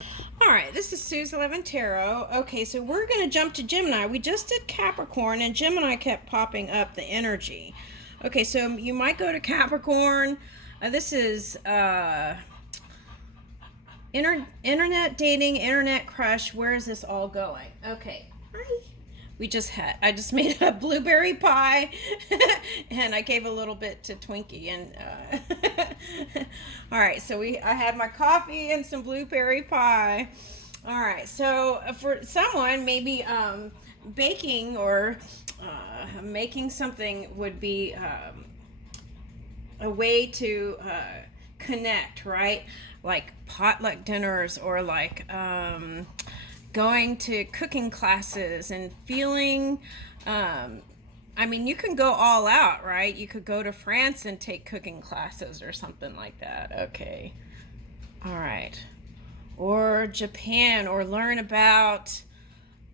All right, this is Sue's 11 Tarot. Okay, so we're going to jump to Gemini. We just did Capricorn, and Gemini kept popping up the energy. Okay, so you might go to Capricorn. This is internet dating, internet crush. Where is this all going? Okay. Hi. I just made a blueberry pie and I gave a little bit to Twinkie and all right, so I had my coffee and some blueberry pie. All right, so for someone maybe baking or making something would be a way to connect, right? Like potluck dinners or like going to cooking classes and feeling I mean, you can go all out, right? You could go to France and take cooking classes or something like that. Okay. All right. Or Japan, or learn about,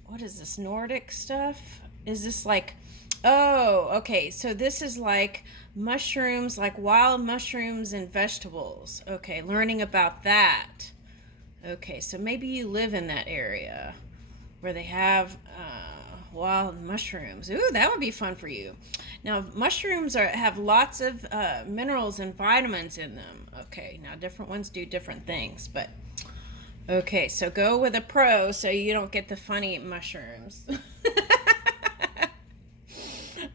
what is this, Nordic stuff? Is this like, oh, okay, so this is like mushrooms, like wild mushrooms and vegetables. Okay, learning about that. Okay, so maybe you live in that area where they have wild mushrooms. Ooh, that would be fun for you. Now, mushrooms have lots of minerals and vitamins in them. Okay, now different ones do different things, but okay, so go with a pro so you don't get the funny mushrooms.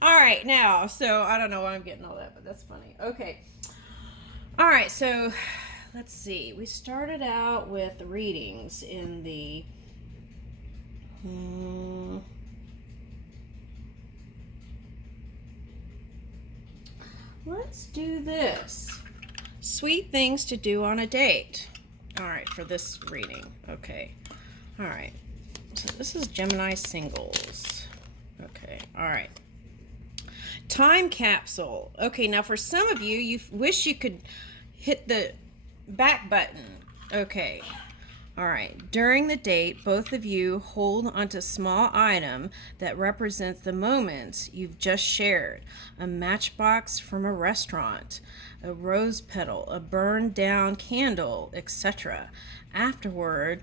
All right, now, so I don't know why I'm getting all that, but that's funny. Okay. All right, so let's see. We started out with readings in the let's do this. Sweet things to do on a date. All right, for this reading. Okay. All right. So this is Gemini singles. Okay. All right. Time capsule. Okay, now for some of you, you wish you could hit the back button. Okay. All right. During the date, both of you hold onto a small item that represents the moments you've just shared. A matchbox from a restaurant, a rose petal, a burned down candle, etc. Afterward,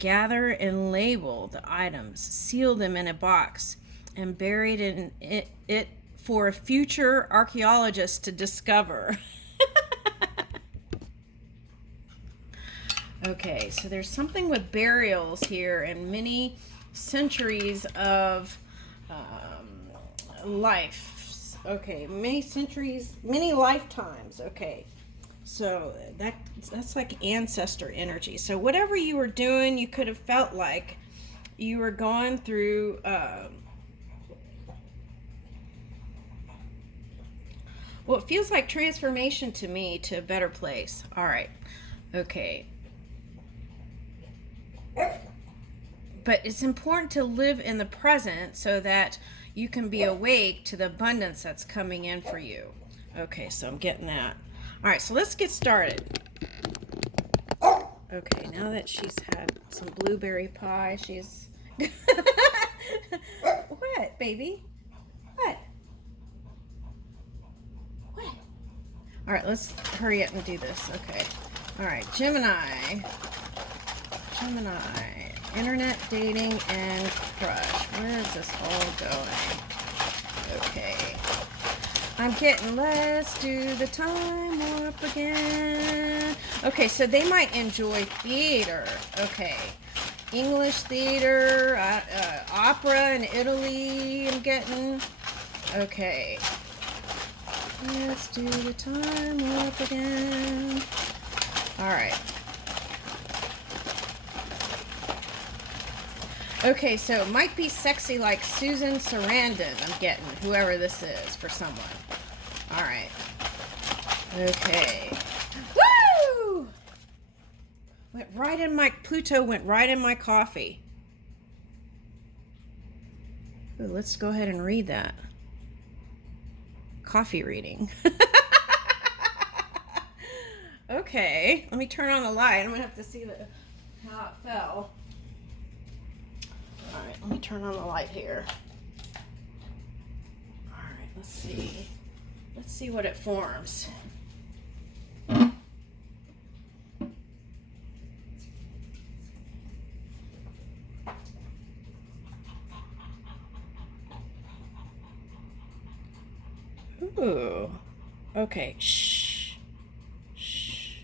gather and label the items, seal them in a box, and bury it in it for future archaeologists to discover. Okay, so there's something with burials here and many centuries of life. Okay, many centuries, many lifetimes. Okay, so that's like ancestor energy. So whatever you were doing, you could have felt like you were going through. Well, it feels like transformation to me to a better place. All right, okay. But it's important to live in the present so that you can be awake to the abundance that's coming in for you. Okay, so I'm getting that. All right, so let's get started. Okay, now that she's had some blueberry pie, she's... What, baby? What? What? All right, let's hurry up and do this. Okay. All right, Gemini, internet dating and crush. Where is this all going? Okay. I'm getting, let's do the time warp again. Okay, so they might enjoy theater. Okay. English theater, opera in Italy, I'm getting. Okay. Let's do the time warp again. All right. Okay, so it might be sexy like Susan Sarandon, I'm getting, whoever this is for someone. All right. Okay. Woo! Pluto went right in my coffee. Ooh, let's go ahead and read that. Coffee reading. Okay, let me turn on the light. I'm gonna have to see how it fell. All right, let me turn on the light here. All right, let's see. Let's see what it forms. Ooh. Okay. Shh. Shh.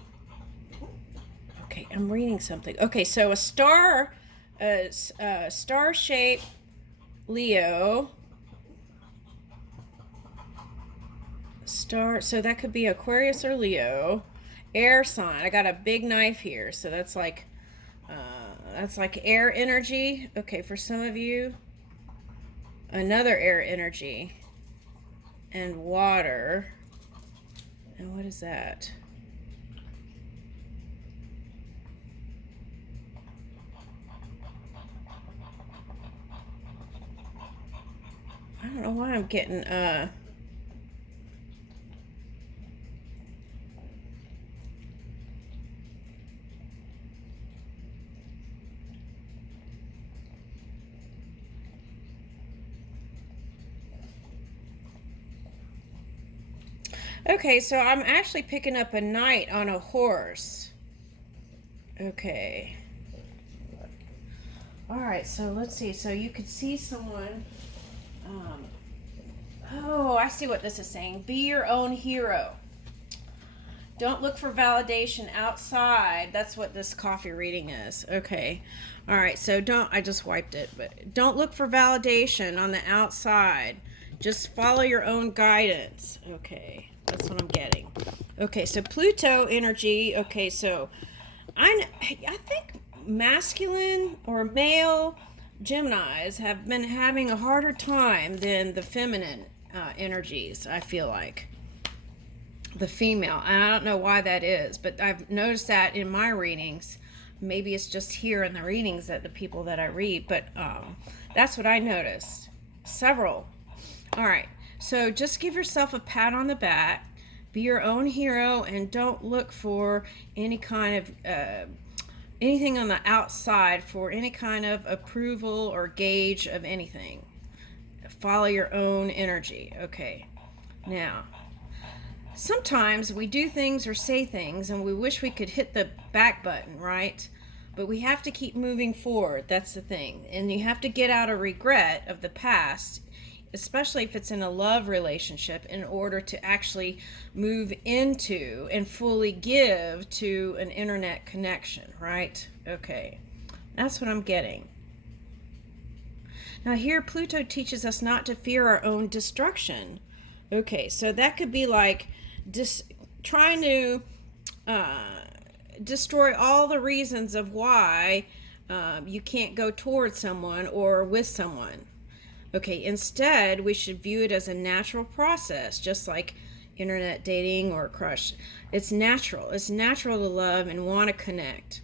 Okay, I'm reading something. Okay, so a star-shaped Leo. So that could be Aquarius or Leo. Air sign. I got a big knife here, so that's like air energy. Okay, for some of you, another air energy. And water. And what is that? I don't know why I'm getting Okay, so I'm actually picking up a knight on a horse. Okay. All right, so let's see. So you could see someone. Oh, I see what this is saying. Be your own hero. Don't look for validation outside. That's what this coffee reading is. Okay. All right, so I just wiped it, but don't look for validation on the outside. Just follow your own guidance. Okay. That's what I'm getting. Okay, so Pluto energy. Okay, so I think masculine or male Geminis have been having a harder time than the feminine energies, I feel like. The female. And I don't know why that is, but I've noticed that in my readings. Maybe it's just here in the readings that the people that I read, but that's what I noticed. Several. All right. So just give yourself a pat on the back, be your own hero, and don't look for any kind of anything on the outside for any kind of approval or gauge of anything. Follow your own energy. Okay. Now, sometimes we do things or say things and we wish we could hit the back button, right? But we have to keep moving forward. That's the thing. And you have to get out of regret of the past, especially if it's in a love relationship, in order to actually move into and fully give to an internet connection, right? Okay, that's what I'm getting. Now here, Pluto teaches us not to fear our own destruction. Okay, so that could be like trying to destroy all the reasons of why you can't go towards someone or with someone. Okay, instead, we should view it as a natural process, just like internet dating or crush. It's natural. It's natural to love and want to connect.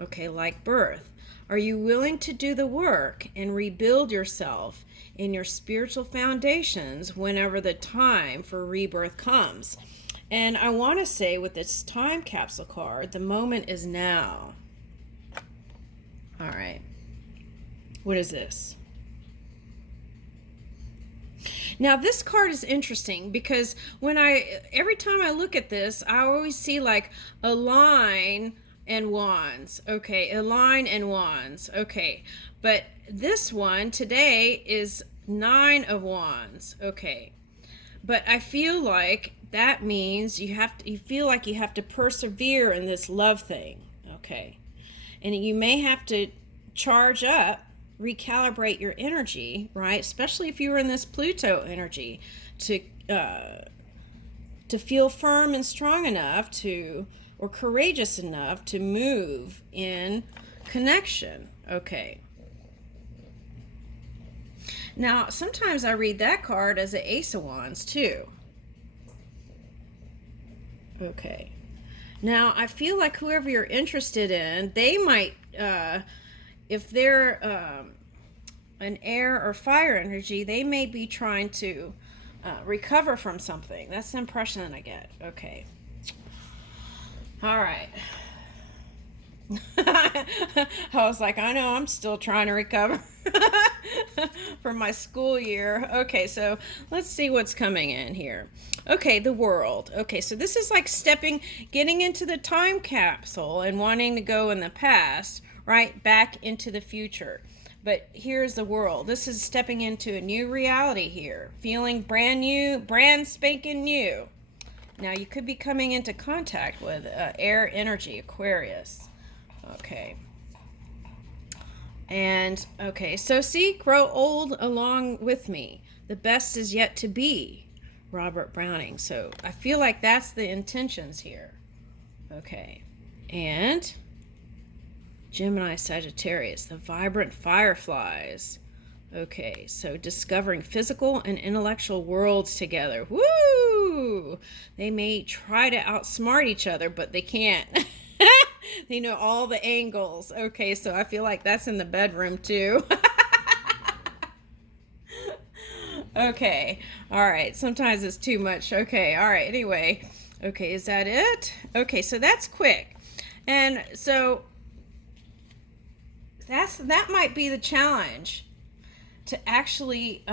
Okay, like birth. Are you willing to do the work and rebuild yourself in your spiritual foundations whenever the time for rebirth comes? And I want to say with this time capsule card, the moment is now. All right. What is this? Now this card is interesting because every time I look at this, I always see like a line and wands. Okay, a line and wands. Okay, but this one today is 9 of wands. Okay, but I feel like that means you feel like you have to persevere in this love thing. Okay, and you may have to charge up, recalibrate your energy, right? Especially if you were in this Pluto energy, to feel firm and strong enough or courageous enough to move in connection. Okay. Now, sometimes I read that card as an Ace of Wands too. Okay. Now, I feel like whoever you're interested in, they might if they're an air or fire energy, they may be trying to recover from something. That's the impression that I get. Okay. All right. I was like, I know I'm still trying to recover from my school year. Okay, so let's see what's coming in here. Okay, the world. Okay, so this is like getting into the time capsule and wanting to go in the past, right, back into the future. But here's the world. This is stepping into a new reality here. Feeling brand new, brand spanking new. Now, you could be coming into contact with air energy, Aquarius. Okay. And, okay, so see, grow old along with me. The best is yet to be, Robert Browning. So I feel like that's the intentions here. Okay. And Gemini Sagittarius, the vibrant fireflies. Okay, so discovering physical and intellectual worlds together. Woo! They may try to outsmart each other, but they can't. They know all the angles. Okay, so I feel like that's in the bedroom too. Okay, all right. Sometimes it's too much. Okay, all right. Anyway, okay, is that it? Okay, so that's quick. And so that might be the challenge, to actually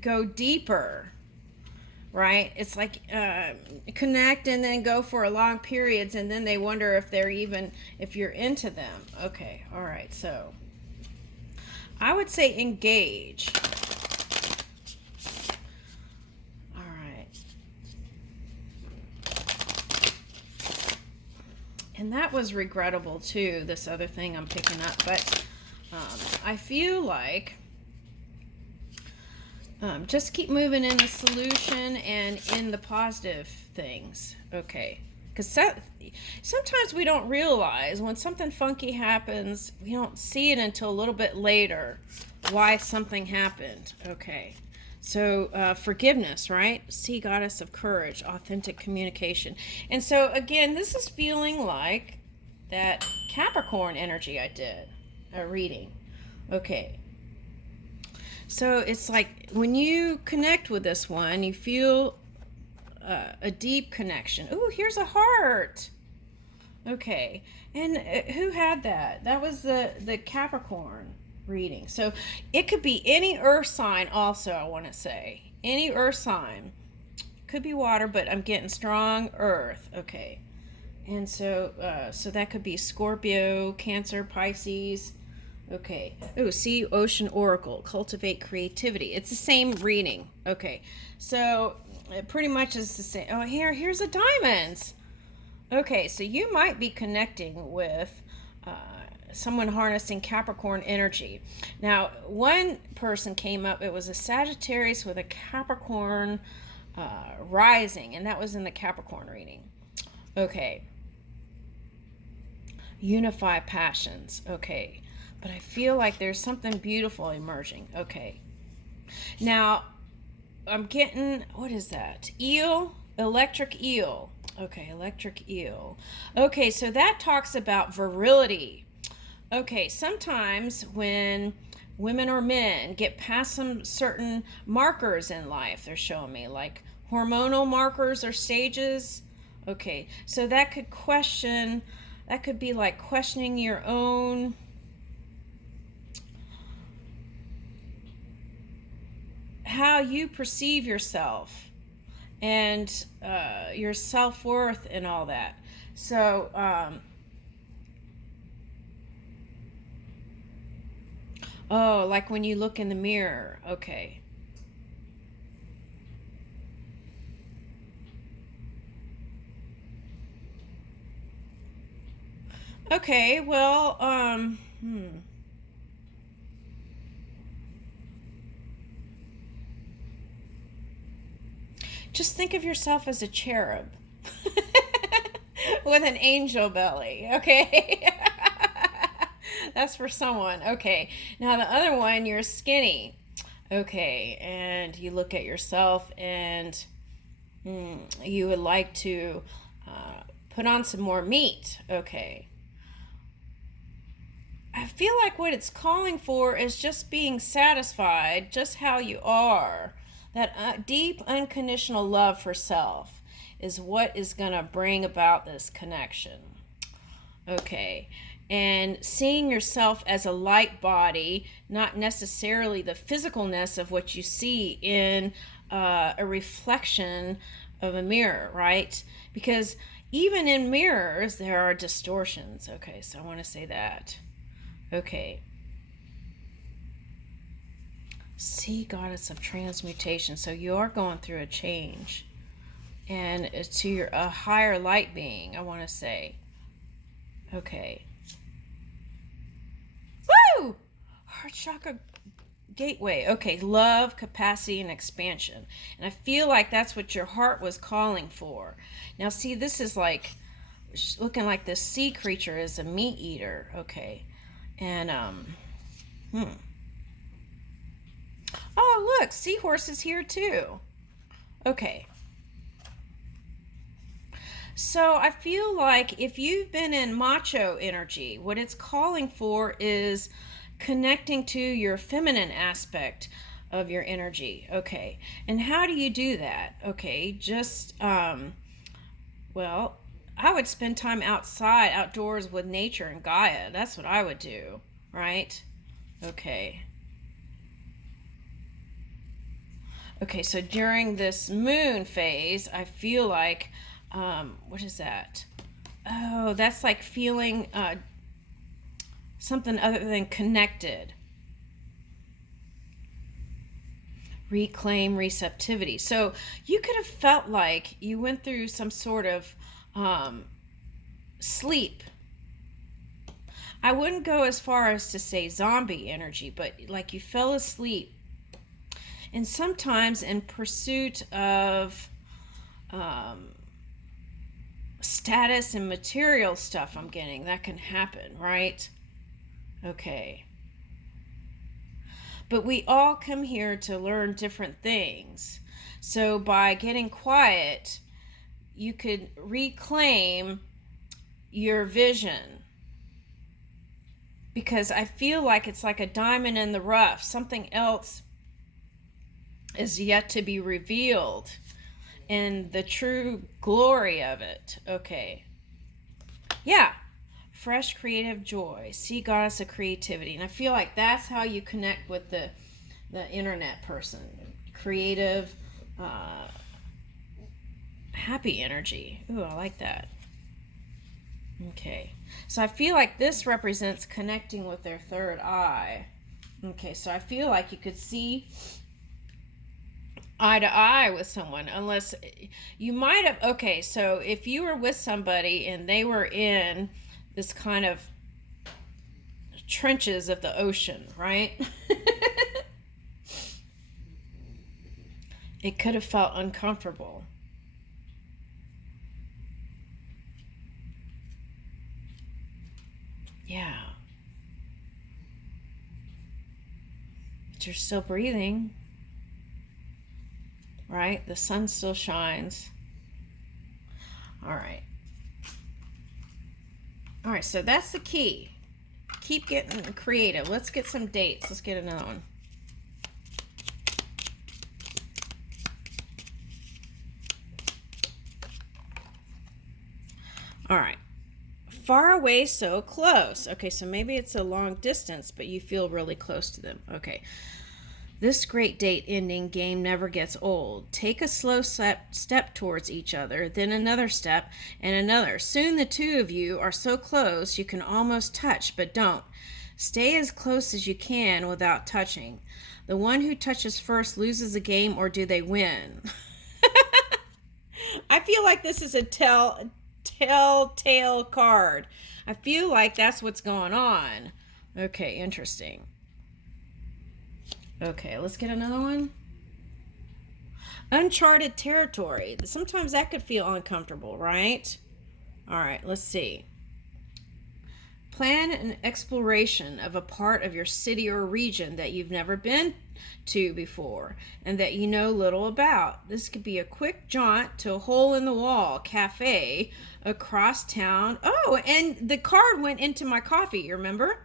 go deeper, right? It's like connect and then go for a long periods, and then they wonder if you're into them. Okay, all right. So I would say engage. All right. And that was regrettable too, this other thing I'm picking up. But I feel like just keep moving in the solution and in the positive things. Okay. Because sometimes we don't realize when something funky happens, we don't see it until a little bit later why something happened. Okay. So forgiveness, right? Sea goddess of courage, authentic communication. And so again, this is feeling like that Capricorn energy I did a reading. Okay. So it's like when you connect with this one, you feel a deep connection. Ooh, here's a heart. Okay. And who had that? That was the Capricorn reading. So it could be any earth sign also, I want to say. Any earth sign. Could be water, but I'm getting strong earth. Okay. And so that could be Scorpio, Cancer, Pisces. Okay. Oh, see, Ocean Oracle, cultivate creativity. It's the same reading. Okay. So it pretty much is the same. Oh, here's a diamonds. Okay, so you might be connecting with someone harnessing Capricorn energy. Now, one person came up, it was a Sagittarius with a Capricorn rising, and that was in the Capricorn reading. Okay. Unify passions. Okay. But I feel like there's something beautiful emerging. Okay. Now, I'm getting, what is that? Eel? Electric eel. Okay, electric eel. Okay, so that talks about virility. Okay, sometimes when women or men get past some certain markers in life, they're showing me, like hormonal markers or stages. Okay, so that could be like questioning your own how you perceive yourself and your self-worth and all that. So oh, like when you look in the mirror. Okay. Okay, well, just think of yourself as a cherub with an angel belly, okay? That's for someone. Okay, now the other one, you're skinny. Okay, and you look at yourself and you would like to put on some more meat. Okay. I feel like what it's calling for is just being satisfied just how you are. That deep, unconditional love for self is what is going to bring about this connection. Okay. And seeing yourself as a light body, not necessarily the physicalness of what you see in a reflection of a mirror, right? Because even in mirrors, there are distortions. Okay, so I want to say that. Okay. Sea goddess of transmutation. So you are going through a change. And to your a higher light being, I want to say. Okay. Woo! Heart chakra gateway. Okay, love, capacity, and expansion. And I feel like that's what your heart was calling for. Now, see, this is like looking like this sea creature is a meat eater. Okay. And, oh, look, seahorse is here too. Okay. So I feel like if you've been in macho energy, what it's calling for is connecting to your feminine aspect of your energy. Okay. And how do you do that? Okay. Just, well, I would spend time outside, outdoors with nature and Gaia. That's what I would do, right? Okay. Okay, so during this moon phase, I feel like, what is that? Oh, that's like feeling something other than connected. Reclaim receptivity. So you could have felt like you went through some sort of sleep. I wouldn't go as far as to say zombie energy, but like you fell asleep. And sometimes in pursuit of status and material stuff I'm getting, that can happen, right? Okay. But we all come here to learn different things. So by getting quiet, you could reclaim your vision. Because I feel like it's like a diamond in the rough. Something else is yet to be revealed and the true glory of it. Okay. Yeah. Fresh creative joy. Sea goddess of creativity. And I feel like that's how you connect with the internet person. Creative, happy energy. Ooh, I like that. Okay. So I feel like this represents connecting with their third eye. Okay, so I feel like you could see eye to eye with someone, unless you might have, okay, so if you were with somebody and they were in this kind of trenches of the ocean, right? It could have felt uncomfortable. Yeah. But you're still breathing. Right? The sun still shines. All right. All right, so that's the key. Keep getting creative. Let's get some dates. Let's get another one. All right. Far away, so close. Okay, so maybe it's a long distance, but you feel really close to them. Okay. This great date ending game never gets old. Take a slow step towards each other, then another step, and another. Soon the two of you are so close you can almost touch, but don't. Stay as close as you can without touching. The one who touches first loses the game, or do they win? I feel like this is a telltale card. I feel like that's what's going on. Okay, interesting. Okay, let's get another one. Uncharted territory. Sometimes that could feel uncomfortable, right? All right, let's see. Plan an exploration of a part of your city or region that you've never been to before and that you know little about. This could be a quick jaunt to a hole-in-the-wall cafe across town. Oh, and the card went into my coffee, you remember?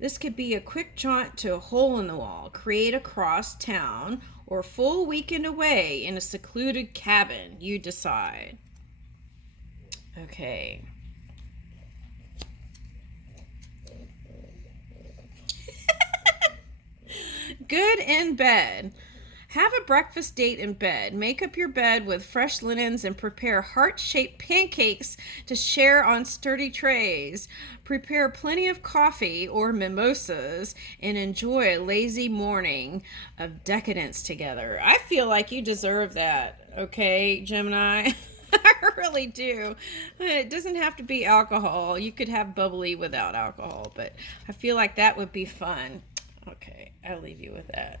This could be a quick jaunt to a hole in the wall, create across town, or a full weekend away in a secluded cabin. You decide. Okay. Good in bed. Have a breakfast date in bed. Make up your bed with fresh linens and prepare heart-shaped pancakes to share on sturdy trays. Prepare plenty of coffee or mimosas and enjoy a lazy morning of decadence together. I feel like you deserve that, okay, Gemini? I really do. It doesn't have to be alcohol. You could have bubbly without alcohol, but I feel like that would be fun. Okay, I'll leave you with that.